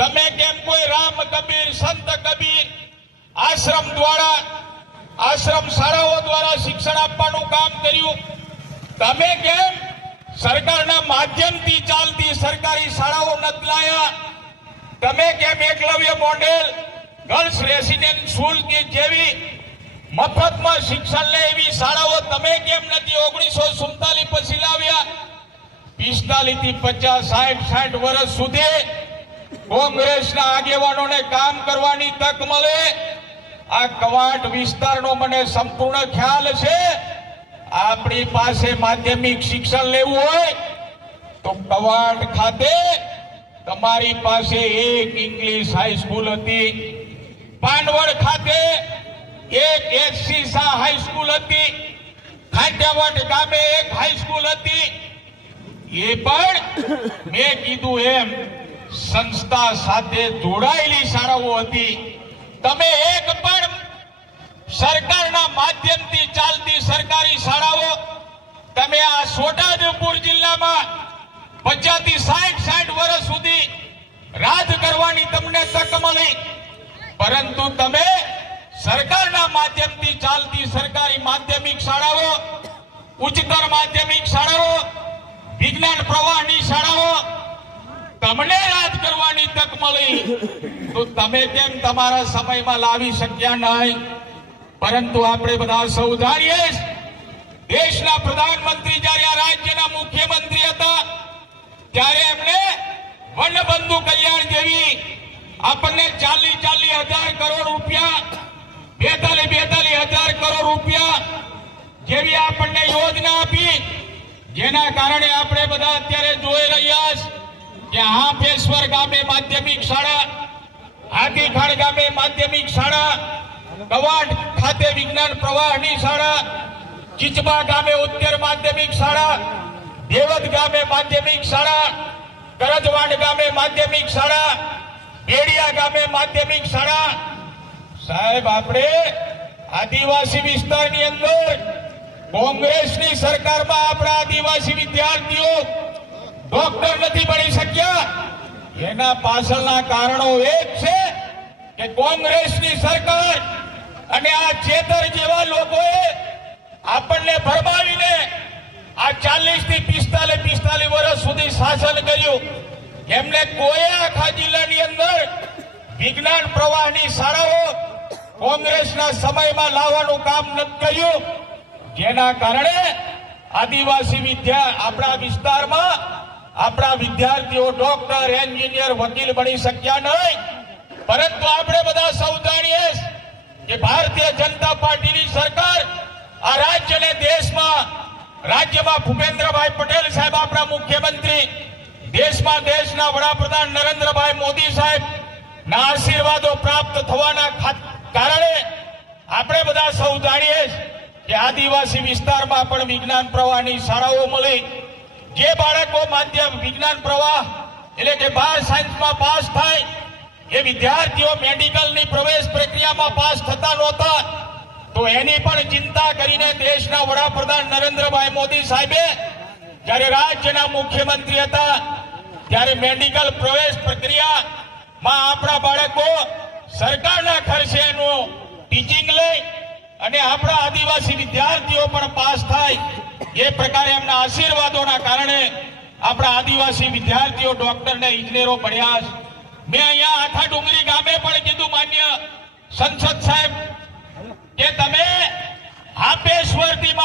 તમે કેમ કોઈ રામ કબીર, સંત કબીર, આશ્રમ દ્વારા, આશ્રમ શાળાઓ દ્વારા શિક્ષણ આપવાનું કામ કર્યું? તમે કેમ સરકારના માધ્યમથી ચાલતી સરકારી શાળાઓ નથી લાયા તમે કેમ Eklavya model, girls resident school કે જેવી મફતમાં શિક્ષણ લે એવી શાળાઓ તમે કેમ નથી ઓગણીસો સુડતાલીસ પછી લાવ્યા? પિસ્તાલીસથી પચાસ, સાઠ સાઠ વર્ષ સુધી કોંગ્રેસના આગેવાનોને કામ કરવાની તક મળે? આ કવાટ વિસ્તારનો મને સંપૂર્ણ ખ્યાલ છે. આપણી પાસે માધ્યમિક શિક્ષણ લેવું હોય તો કવાટ ખાતે તમારી પાસે એક ઇંગ્લિશ હાઈસ્કૂલ હતી. પાંડવડ ખાતે એક એચસી શાહ હાઈસ્કૂલ હતી. ખાંડિયાવાડ ગામે એક હાઈસ્કૂલ હતી. એ પણ મેં કીધું એમ સંસ્થા સાથે જોડાયેલી શાળાઓ હતી. તમે એક પણ સરકારના માધ્યમથી ચાલતી સરકારી શાળાઓ, તમે આ છોટાઉદેપુર જિલ્લામાં પચાસથી સાઠ સાઠ વર્ષ સુધી રાજ કરવાની તમને તક મળી. પરંતુ તમે સરકારના માધ્યમથી ચાલતી સરકારી માધ્યમિક શાળાઓ, ઉચ્ચતર માધ્યમિક શાળાઓ, વિજ્ઞાન પ્રવાહની શાળાઓ તમને રાજ કરવાની તક મળી. તો તમે કેમ તમારા સમયમાં લાવી શક્યા નહીં? પરંતુ આપણે બધા સૌ જાણીએ દેશના પ્રધાનમંત્રી જ્યારે આ રાજ્યના મુખ્યમંત્રી હતા, ત્યારે એમને વનબંધુ કલ્યાણ જેવી આપણને ચાલીસ ચાલીસ હજાર કરોડ રૂપિયા બેતાલીસ બેતાલીસ હજાર કરોડ રૂપિયા જેવી આપણને યોજના આપી, જેના કારણે આપણે છે ભેશ્વર ગામે માધ્યમિક શાળા આદિખાડ ગામે માધ્યમિક શાળા કવાડ ખાતે વિજ્ઞાન પ્રવાહની શાળા, ચીચબા ગામે ઉત્તર માધ્યમિક શાળા, દેવદ ગામે માધ્યમિક શાળા, કરજવાડ ગામે માધ્યમિક શાળા, બેડિયા ગામે માધ્યમિક શાળા. સાહેબ, આપણે આદિવાસી વિસ્તારની અંદર કોંગ્રેસની સરકારમાં આપણા આદિવાસી વિદ્યાર્થીઓ ડોક્ટર નથી બની શક્યા. એના પાછળના કારણો એક છે કે કોંગ્રેસની સરકાર અને આ ચેતર જેવા લોકોએ આપણને ભરમાવીને આ ચાલીસથી પિસ્તાલીસ પિસ્તાલીસ વર્ષ સુધી શાસન કર્યું. એમને કોઈ આખા જિલ્લાની અંદર વિજ્ઞાન પ્રવાહની શાળાઓ કોંગ્રેસના સમયમાં લાવવાનું કામ નથી કર્યું. જેના કારણે આદિવાસી વિદ્યા આપણા વિસ્તારમાં આપણા વિદ્યાર્થીઓ ડોક્ટર એન્જિનિયર વકીલ બની શક્યા નહીં. પરંતુ આપણે બધા સૌ જાણીએ કે ભારતીય જનતા પાર્ટીની સરકાર આ રાજ્ય અને દેશમાં, રાજ્યમાં ભૂપેન્દ્રભાઈ પટેલ સાહેબ આપણા મુખ્યમંત્રી, દેશમાં દેશના વડાપ્રધાન નરેન્દ્રભાઈ મોદી સાહેબ, ના આશીર્વાદો પ્રાપ્ત થવાના કારણે આપણે બધા સૌ જાણીએ કે આદિવાસી વિસ્તારમાં પણ વિજ્ઞાન પ્રવાહની શાળાઓ મળી. જે બાળકો માધ્યમ વિજ્ઞાન પ્રવાહ, એટલે કે બાર સાયન્સમાં પાસ થાય, એ વિદ્યાર્થીઓ મેડિકલની પ્રવેશ પ્રક્રિયામાં પાસ થતા નહોતા, તો એની પણ ચિંતા કરીને દેશના વડાપ્રધાન નરેન્દ્રભાઈ મોદી સાહેબે જ્યારે રાજ્યના મુખ્યમંત્રી હતા, ત્યારે મેડિકલ પ્રવેશ પ્રક્રિયામાં આપણા બાળકો સરકારના ખર્ચે એનું ટીચિંગ લઈ અને આપણા આદિવાસી વિદ્યાર્થીઓ જે પ્રકારે એમના આશીર્વાદોના કારણે આપણા આદિવાસી વિદ્યાર્થીઓ ડોક્ટર ને ઇજનેરો ભણ્યા મેં અહીંયા આખા ડુંગરી ગામે પણ કીધું માન્ય સંસદ સાહેબ, કે તમે હાપેશ્વર